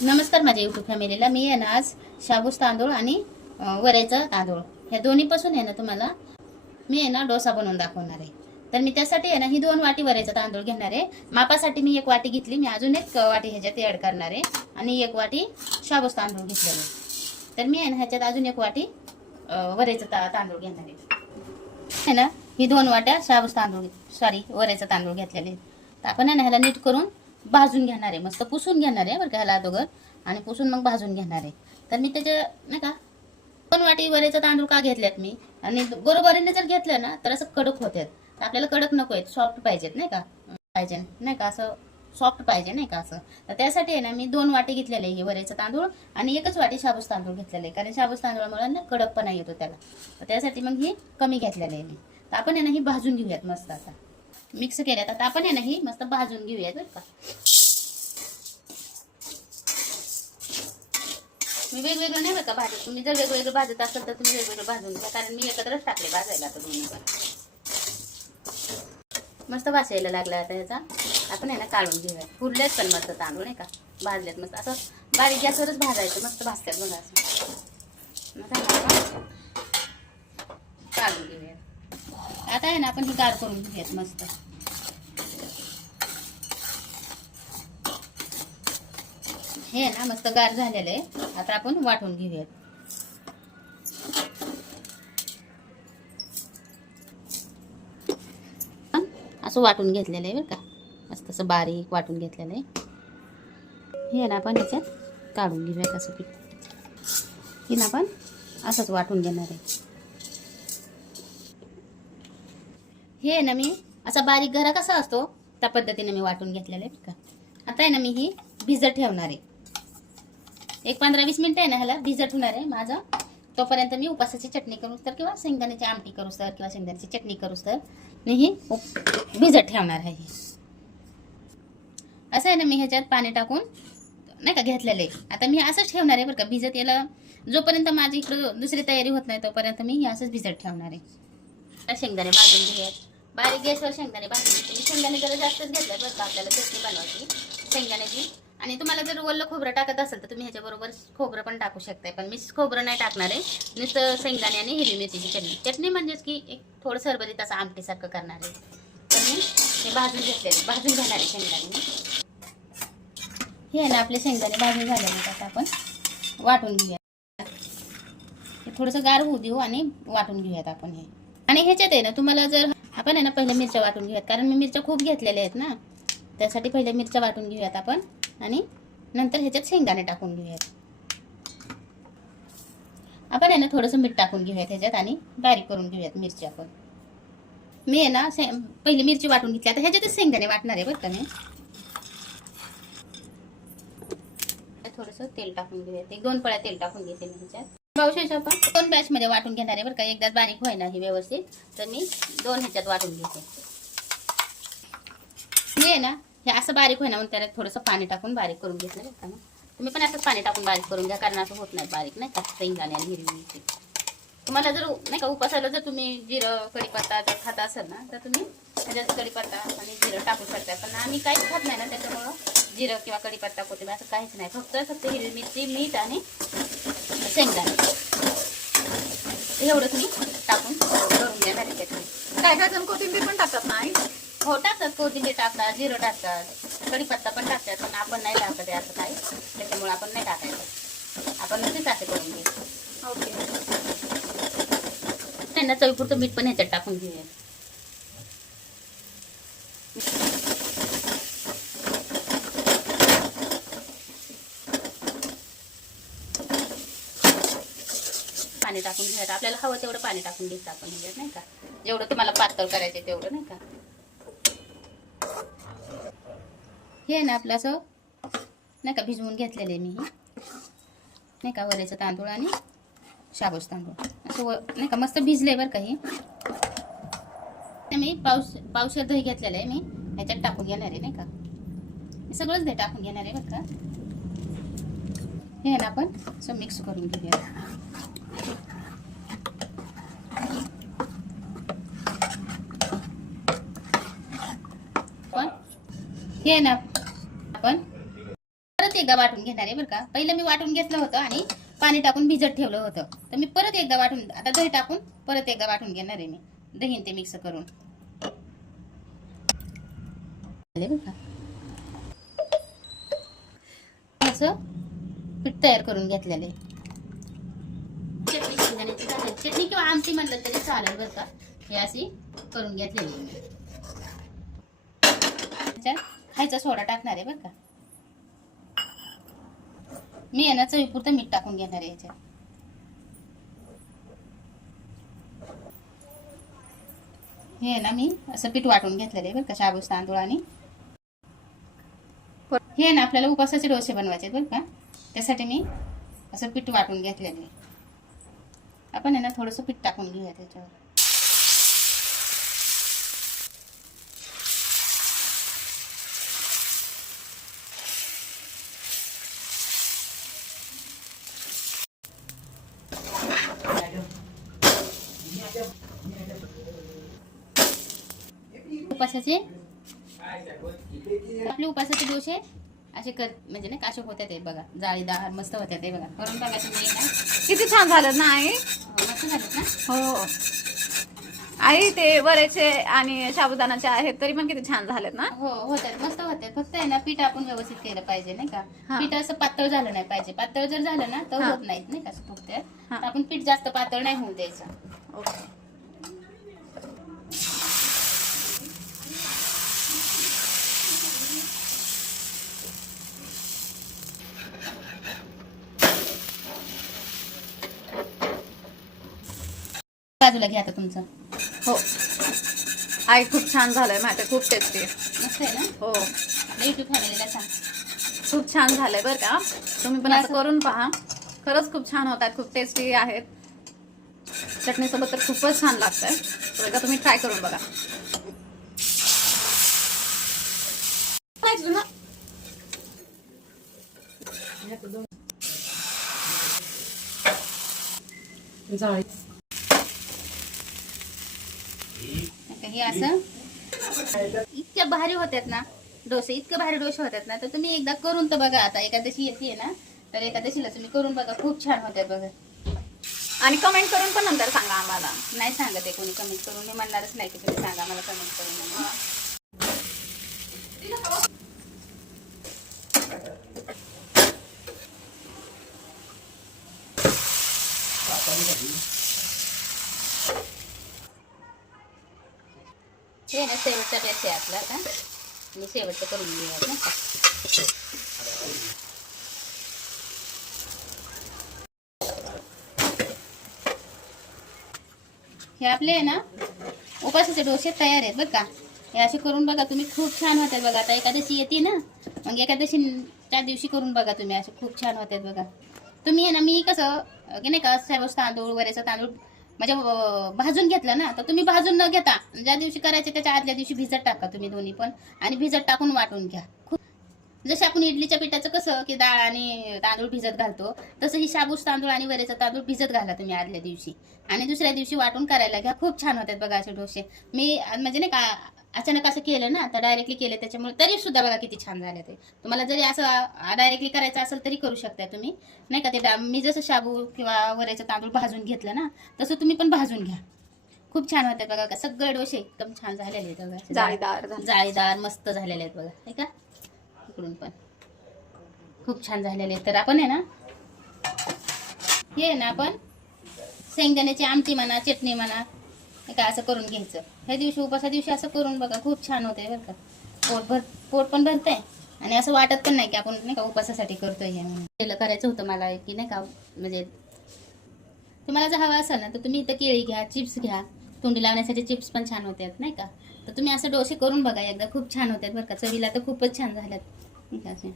नमस्कार माझ्या यूट्यूब फॅमिलीला. मी आहे ना आज शाबूस तांदूळ आणि वरईचा तांदूळ ह्या दोन्हीपासून आहे ना तुम्हाला मी आहे ना डोसा बनवून दाखवणार आहे. तर मी त्यासाठी आहे ना ही 2 वाटी वरईचा तांदूळ घेणार आहे. मापासाठी मी 1 वाटी घेतली. मी अजून 1 वाटी ह्याच्यात ॲड करणार आहे आणि 1 वाटी शाबूस तांदूळ घेतलेले. तर मी आहे ना ह्याच्यात अजून 1 वाटी वरईचा तांदूळ घेणार आहे ना. ही 2 वाट्या शाबूस तांदूळ वरईचा तांदूळ घेतलेले. तर आपण आहे ना ह्याला नीट करून भाजून घेणार आहे. मस्त पुसून घेणार आहे बरं का ह्याला अगोदर आणि पुसून मग भाजून घेणार आहे. तर मी त्याच्या नाही का 2 वाटी वरईचा तांदूळ का घेतल्यात मी आणि बरोबरीने जर घेतलं ना तर असं कडक होतात. आपल्याला कडक नको आहेत, सॉफ्ट पाहिजेत नाही का, असं सॉफ्ट पाहिजे नाही का असं. तर त्यासाठी आहे ना मी 2 वाटी घेतलेले आहे वरईचा तांदूळ आणि 1च वाटी शाबूस तांदूळ घेतलेले आहे. कारण शाबूस तांदूळामुळे ना कडकपणा येतो त्याला. तर त्यासाठी मग ही कमी घेतलेले आहे मी. तर आपण आहे ना ही भाजून घेऊयात मस्त. आता मिक्स केल्यात. आता आपण आहे ना ही मस्त भाजून घेऊयात बरं का. मी वेगवेगळं नाही बरं का भाजत. तुम्ही जर वेगवेगळं भाजत असाल तर तुम्ही वेगवेगळं भाजून घ्या. कारण मी एकत्रच टाकले भाजायला आता दोन्ही पण. मस्त भाजायला लागला आता ह्याचा. आपण आहे ना काढून घेऊया. फुललेत पण मस्त तांदूळ नाही का, भाजलेत मस्त. असं बारीक गॅसवरच भाजायचं. मस्त भाजतात बघा असं. काढून घेऊया. आता आहे ना आपण ही गार करून घेऊयात मस्त. हे ना मस्त गार झालेलं आहे. आता आपण वाटून घेऊयात. असं वाटून घेतलेलं आहे बरं का. मस्त असं बारीक वाटून घेतलेलं आहे. हे ना आपण ह्याच्यात काढून घेऊयात असं पीठ. हे ना आपण असंच वाटून घेणार आहे. हे ना मी असा बारीक घरा कसा असतो त्या पद्धतीने मी वाटून घेतलेलं आहे बरं का. आता आहे ना मी ही भिजत ठेवणार आहे. 15-20 मिनिटं आहे ना ह्याला भिजत होणार आहे माझं. तोपर्यंत मी उपासाची चटणी करूस तर किंवा शेंगदाण्याची आमटी करूस तर किंवा शेंगदाण्याची चटणी करूस तर मी ही भिजत ठेवणार आहे. असं आहे ना मी ह्याच्यात पाणी टाकून नाही का घेतलेलं आहे. आता मी असंच ठेवणार आहे बरं का भिजत. याला जोपर्यंत माझी इकडं दुसरी तयारी होत नाही तोपर्यंत मी असंच भिजत ठेवणार आहे. शेंगदाणे भाजून घेऊयात. बारीक गॅसवर शेंगदाणे भाजून घेते मी. शेंगदाणे जरा जास्तच घेतले बरं का आपल्याला चटणी बनवायची शेंगदाण्याची. आणि तुम्हाला जर ओलं खोबरं टाकत असेल तर तुम्ही ह्याच्याबरोबर खोबरं पण टाकू शकताय. पण मी खोबरं नाही टाकणार आहे. नुसतं शेंगदाणे आणि हिरवी मिरचीची चटणी. चटणी म्हणजेच की एक थोडं सरबरीत असं आमटीसारखं करणार आहे. तर मी हे भाजून घेतलेले भाजून घेणार आहे शेंगदाणे. हे आहे ना आपले शेंगदाणे भाजून झाल्यानंतर आता आपण वाटून घेऊया. हे थोडंसं गार होऊ देऊ आणि वाटून घेऊयात आपण हे. आणि ह्याच्यात आहे ना तुम्हाला जर आपण आहे ना पहिले मिरच्या वाटून घेऊयात. कारण मी मिरच्या खूप घेतलेल्या आहेत ना, त्यासाठी पहिले मिरच्या वाटून घेऊयात आपण आणि नंतर ह्याच्यात शेंगदाणे टाकून घेऊयात. आपण आहे ना थोडंसं मीठ टाकून घेऊयात ह्याच्यात आणि बारीक करून घेऊयात मिरची आपण. मी आहे ना पहिली मिरची वाटून घेतली. आता ह्याच्यातच शेंगदाणे वाटणार आहे बरं का मी. थोडंसं तेल टाकून घेऊयात. 1-2 पळ्या तेल टाकून घेते मी ह्याच्यात. पावशेर आपण 2 बॅचमध्ये वाटून घेणार आहे बरं का. एकदाच बारीक होईना ही व्यवस्थित. तर मी 2 ह्याच्यात वाटून घेते. मी आहे ना हे असं बारीक होईना म्हणून त्याला थोडंसं पाणी टाकून बारीक करून घेतलं बरं का. तुम्ही पण असंच पाणी टाकून बारीक करून घ्या. कारण असं होत नाही बारीक नाही का शेंगदाणे आणि हिरवी मिरची. तुम्हाला जर नाही का उपासाला जर तुम्ही जिरं कढीपत्ता जर खाता असाल ना तर तुम्ही त्याच्यात कढीपत्ता आणि जिरं टाकू शकता. पण आम्ही काहीच खात नाही ना त्याच्यामुळं जिरं किंवा कढीपत्ता कोथिंबीर असं काहीच नाही. फक्त हिरवी मिरची मीठ आणि शेंगदाणे एवढं तुम्ही टाकून करून घ्या. काय काय जण कोथिंबीर पण टाकतात नाही. हो टाकतात. कोथिंबीर टाकतात, जिरं टाकतात, कढीपत्ता पण टाकतात. पण आपण नाही टाकत असं काय. त्याच्यामुळे आपण नाही टाकायचं. आपण नक्कीच असं करून घेऊ. ओके. त्यांना चवीपुरतं मीठ पण ह्याच्यात टाकून घेऊया. पाणी टाकून घ्यायचं. आपल्याला हवं तेवढं पाणी टाकून घ्यायचं आपण ह्याच्यात नाही का. जेवढं तुम्हाला पातळ करायचं तेवढं नाही का. हे ना आपलं असं नाही का भिजवून घेतलेलं आहे मी नाही का वरईचं तांदूळ आणि शाबूस तांदूळ असं नाही का मस्त भिजले बरं का. हे मी पावशेर दही घेतलेलं आहे मी ह्याच्यात टाकून घेणार आहे नाही का. मी सगळंच दही टाकून घेणार आहे बरं का. हे ना आपण असं मिक्स करून घेऊया. हे ना आपण परत एकदा वाटून घेणार आहे बरं का. पहिलं मी वाटून घेतलं होतं आणि पाणी टाकून भिजत ठेवलं होतं. तर मी परत एकदा वाटून, आता दही टाकून परत एकदा वाटून घेणार आहे मी. दही ते मिक्स करून बरं का. असं पीठ तयार करून घेतलेलं आहे. चटणी शेंगदाण्याची चालेल, चटणी किंवा आमटी म्हणलं तरी चालेल बरं का. हे अशी करून घेतलेली आहे मी. खायचा सोडा टाकणार आहे बरं का. मी आहे ना चवीपुरतं मीठ टाकून घेणार आहे याच्यात. हे आहे ना मी असं पीठ वाटून घेतलेलं आहे बरं का, शाबूस तांदूळ आणि हे ना आपल्याला उपासाचे डोसे बनवायचे बरं का. त्यासाठी मी असं पीठ वाटून घेतलेलं आहे. आपण आहे ना थोडंसं पीठ टाकून घेऊया त्याच्यावर. उपासाचे आपले उपासाचे डोसे असे म्हणजे नाही असे होते ते बघा, जाळीदार मस्त होते ते बघा. करून बघा तुम्ही ना. किती छान झालं ना आई. मस्त झालं ना. हो आई, ते वरेचे आणि साबुदाणाचे आहेत तरी पण किती छान झालेत ना. हो होतात, मस्त होते. फक्त आहे ना पीठ आपण व्यवस्थित केलं पाहिजे नाही का. हा. पीठ असं पातळ झालं नाही पाहिजे. पातळ जर झालं ना तर हा. होत नाहीत नाही का असं फुगते. हा. आपण पीठ जास्त पातळ नाही होऊ द्यायचं. ओके. बाजूला घ्या आता तुमचं. हो आई, खूप छान झालंय माहिती, खूप टेस्टी. मस्त आहे ना. हो युट्यूब फॅमिलीला सांग. खूप छान झालंय बरं का. तुम्ही पण असं करून पहा. खरंच खूप छान होतात, खूप टेस्टी आहेत. चटणीसोबत तर खूपच छान लागतंय. तर एकदा तुम्ही ट्राय करून बघा. हे असं इतक्या भारी होतात ना डोसे, इतके भारी डोसे होतात ना. तर तुम्ही एकदा करून तर बघा. आता एकादशी येते ना, तर एकादशीला तुम्ही करून बघा, खूप छान होतात बघा. आणि कमेंट करून पण नंतर सांगा आम्हाला. नाही सांगत आहे कोणी कमेंट करून, मी म्हणणारच नाही की तुम्ही सांगा मला कमेंट करून म्हणून. हे ना शेवटचा बेस आहे आपला आता. मी शेवटचं करून घेऊया ना. हे आपले आहे ना उपासाचे डोसे तयार आहेत बरं का. हे असे करून बघा तुम्ही, खूप छान होतात बघा. आता एकादशी येते ना, मग एकादशीच्या दिवशी करून बघा तुम्ही, असे खूप छान होतात बघा. तुम्ही आहे ना, मी कसं की नाही का शाबूस तांदूळ वरेचं तांदूळ म्हणजे भाजून घेतलं ना, तर तुम्ही भाजून न घेता ज्या दिवशी करायचे त्याच्या आदल्या दिवशी भिजत टाका तुम्ही दोन्ही पण. आणि भिजत टाकून वाटून घ्या. खूप जसे आपण इडलीच्या पिठाचं कसं की डाळ आणि तांदूळ भिजत घालतो, तसं ही शाबूस तांदूळ आणि वरेचा तांदूळ भिजत घाला तुम्ही आदल्या दिवशी. आणि दुसऱ्या दिवशी वाटून करायला घ्या. खूप छान होतात बघा असे डोसे. मी म्हणजे नाही का अचानक असं केलं ना, तर डायरेक्टली केलं त्याच्यामुळे तरी सुद्धा बघा किती छान झाले ते. तुम्हाला जरी असं डायरेक्टली करायचं असेल तरी करू शकता तुम्ही नाही का. ते मी जसं शाबू किंवा वरेचं तांदूळ भाजून घेतलं ना, तसं तुम्ही पण भाजून घ्या. खूप छान होतात बघा. सगळे डोसे एकदम छान झालेले आहेत बघा. जाळीदार मस्त झालेले आहेत बघा. हे का इकडून पण खूप छान झालेले आहेत. तर आपण आहे ना, हे आहे ना आपण शेंगदाण्याची आमटी म्हणा, चटणी म्हणा, हे का असं करून घ्यायचं. ह्या दिवशी उपासा दिवशी असं करून बघा, खूप छान होते बरं का. पोट पण भरतंय आणि असं वाटत पण नाही की आपण नाही का उपासासाठी करतोय हे म्हणून. केलं करायचं होतं मला की नाही का, म्हणजे तुम्हाला जर हवं असेल ना तर तुम्ही इथं केळी घ्या, चिप्स घ्या. तोंडी लावण्यासाठी चिप्स पण छान होतात नाही का. तर तुम्ही असं डोसे करून बघा एकदा, खूप छान होतात बरं का. चवीला तर खूपच छान झाल्यात नाही का असे.